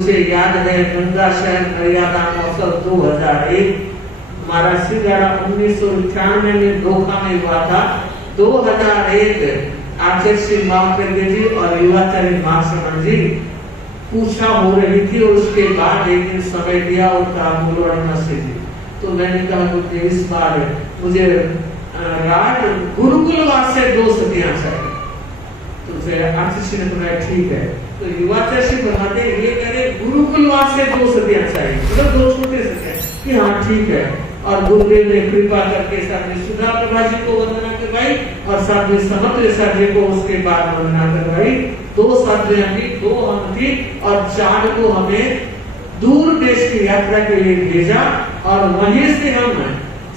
मुझे याद है गंगा शहर मर्यादा महोत्सव 2001 हमारा सिंगाड़ा 1998 में धोखा में हुआ था। 2001 आचार्य श्री माउंटेन जी और युवाचार्य महासमन जी पूछा हो रही थी और उसके बाद एक दिन समय दिया और कहा मूलवर्ण से जी। तो मैंने कहा मुझे इस बार मुझे राज गुरुकुलवास से 2 सदियां चाहिए। तो फिर आचार्य ने कहा ठीक है। तो युवाचार्य बताते ये करे गुरुकुलवास से 2 सदियां चाहिए, मतलब 2 छोटे सदियां कि हाँ ठीक है। और गुरुदेव ने कृपा करके साथ में सुधा प्रभा जी को वंदना करवाई और साथ में समग्र सर जी को उसके बाद वंदना करवाई। 2 सदियां थी, 2 हम थी और 4 को हमें दूर देश की यात्रा के लिए भेजा और वहीं से हम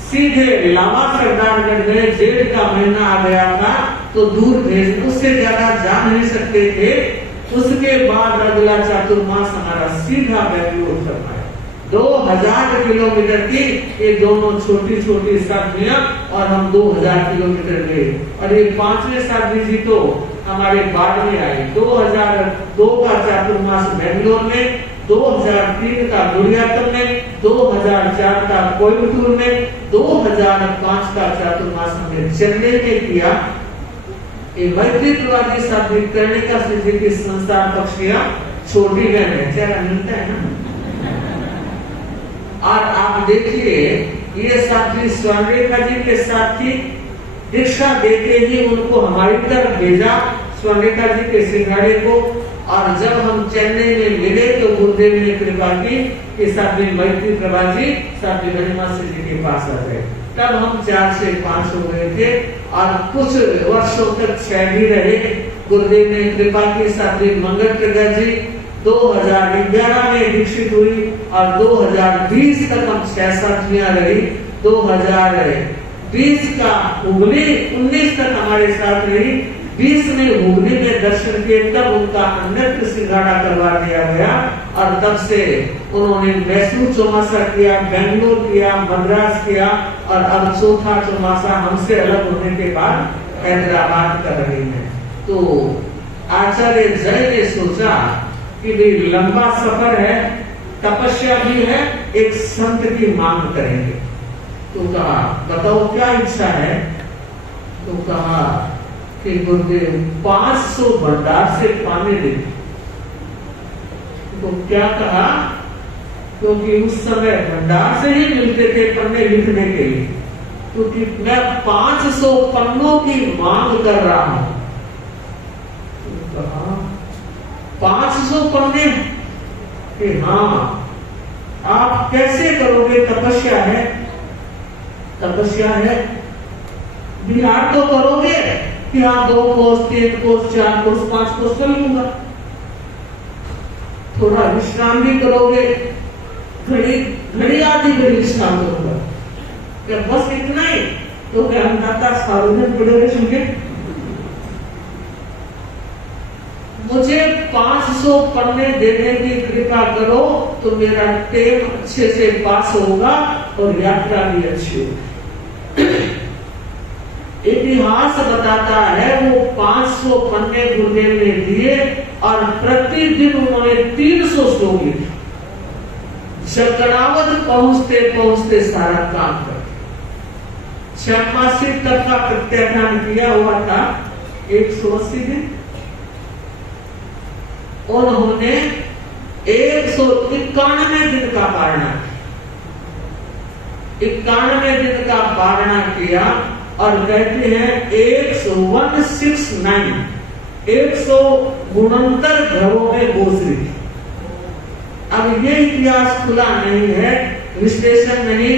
सीधे लावा सरदारगढ़ गए। 1.5 का महीना आ गया था तो दूर देश उससे ज्यादा जा नहीं सकते थे। उसके बाद अगला चातुर्मास हमारा सीधा बेंगलुरु तक आया। 2000 किलोमीटर की ये दोनों छोटी छोटी साधनियां और हम 2000 किलोमीटर गए। और ये 5वें साधनी जी तो हमारे बाद में आई। 2002 का चातुर्मास बेंगलोर में, 2003 का गुड़ियातम में, 2004 का कोयम्बटूर में, 2005 का चातुर्मास हमने चेन्नई में किया। मैत्रीवादी साध्वी कर्णिका सिद्धि की संसार पक्षियां छोटी बहन है, चेहरा मिलता है ना। और आप देखिए ये साध्वी स्वर्णरेखा जी के साथ थी। दीक्षा देते ही उनको हमारी तरफ भेजा स्वर्णरेखा जी के सिंघाड़े को। और जब हम चेन्नई में मिले तो गुरुदेव ने कृपा की कि साध्वी मैत्री प्रभा जी साध्वी गरिमा जी के पास आ गए। तब हम 4 से 5 हो गए थे और कुछ वर्षों तक 6 भी रहे। गुरुदेव ने कृपा की साध्वी मंगल प्रज्ञा जी 2011 में दीक्षित हुई और 2020 तक हम 6 साथियां रही। 2020 का हुगली 19 तक हमारे साथ रही। 20 में हुगली में दर्शन किए, तब उनका अन्यत्र सिंघाड़ा करवा दिया गया और तब से उन्होंने मैसूर चौमासा किया, बेंगलोर किया, मद्रास किया और अब 4था चौमासा हमसे अलग होने के बाद हैदराबाद कर रही है। तो आचार्य जय ने सोचा कि भी लंबा सफर है, तपस्या भी है, एक संत की मांग करेंगे। तो कहा बताओ क्या इच्छा है। तो कहा कि गुरुदेव 500 भंडार से पानी दे। तो क्या कहा, क्योंकि उस समय भंडार से ही मिलते थे पन्ने लिखने के लिए, क्योंकि मैं 500 पन्नों की मांग कर रहा हूं। तो कहा 500 पन्ने कि हाँ आप कैसे करोगे, तपस्या है, तपस्या है, बिहार तो करोगे कि हाँ 2 कोस 3 कोस 4 कोस 5 कोस कर लूंगा, थोड़ा विश्राम भी करोगे, घड़ी आधी घड़ी विश्राम करूंगा, क्या बस इतना ही। तो क्या हम दाता सार्वजनिक पड़ेगा सुनके मुझे 500 पन्ने देने की कृपा करो तो मेरा टेम अच्छे से पास होगा और यात्रा भी अच्छी होगी। इतिहास बताता है वो 500 पन्ने गुरुदेव ने दिए और प्रतिदिन उन्होंने 300 श्लोक लिखे। चक्रनावत पहुंचते पहुंचते सारा काम कर 86 तक का प्रत्याख्यान किया हुआ था। 180 दिन उन्होंने 191 दिन का पारणा, 91 दिन का पारणा किया और कहते हैं 169 169 घरों में गोश्री। अब ये इतिहास खुला नहीं है, विश्लेषण नहीं,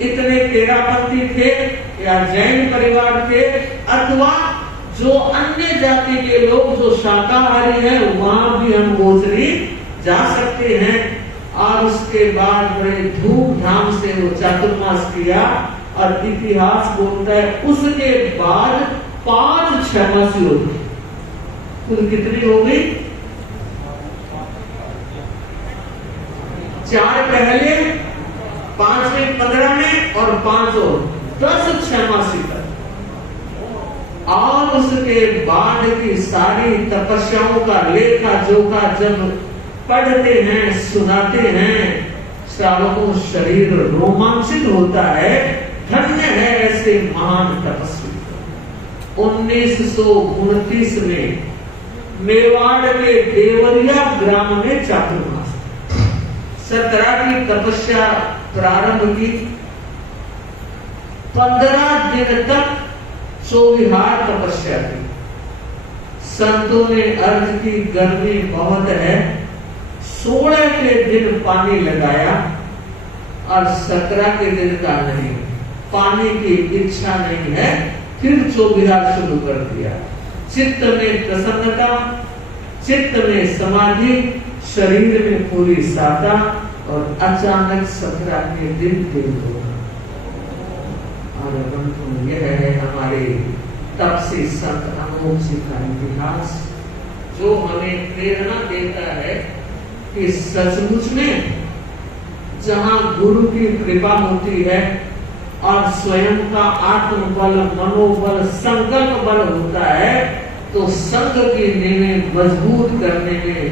इतने तेरापंथी थे या जैन परिवार थे अथवा जो अन्य जाति के लोग जो शाकाहारी हैं वहां भी हम गोचरी जा सकते हैं। और उसके बाद बड़े धूमधाम से वो चातुर्मास किया और इतिहास बोलता है उसके बाद 5 छमासी हो गई। कुल कितनी हो गई? 4 पहले, 5वें 15 में और 5 और 10 छमासी तक। और उसके बाद की सारी तपस्याओं का लेखा जोखा जब पढ़ते हैं, सुनाते हैं, श्रावकों शरीर रोमांचित होता है। धन्य है ऐसे महान तपस्वी। 1929 में मेवाड़ के देवरिया ग्राम में चातुर्मास 17 की तपस्या प्रारंभ की। 15 दिन तक चौविहार तपस्या की। संतों ने अर्ज की गर्मी बहुत है, 16 के दिन पानी लगाया और 17 के दिन का नहीं, पानी की इच्छा नहीं है, फिर चौविहार शुरू कर दिया। चित्त में प्रसन्नता, चित्त में समाधि, शरीर में पूरी साता और अचानक 17 के दिन देर होगा। और यह है हमारे तपसी संत अमोघ जी का इतिहास, जो हमें प्रेरणा देता है कि सचमुच में जहाँ गुरु की कृपा होती है और स्वयं का आत्मबल, मनोबल, संकल्प बल होता है, तो संघ की नींवें मजबूत करने में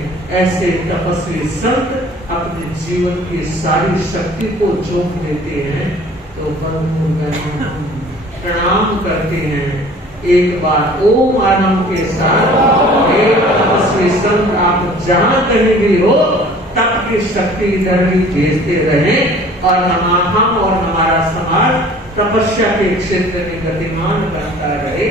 ऐसे तपस्वी संत अपने जीवन की सारी शक्ति को झोंक देते हैं। तो प्रणाम करते हैं एक बार ओम आनंद के साथ। एक तपस्वी संत आप जहाँ कहीं भी हो, तप की शक्ति इधर भी भेजते रहें और हम और हमारा समाज तपस्या के क्षेत्र में गतिमान करता रहे।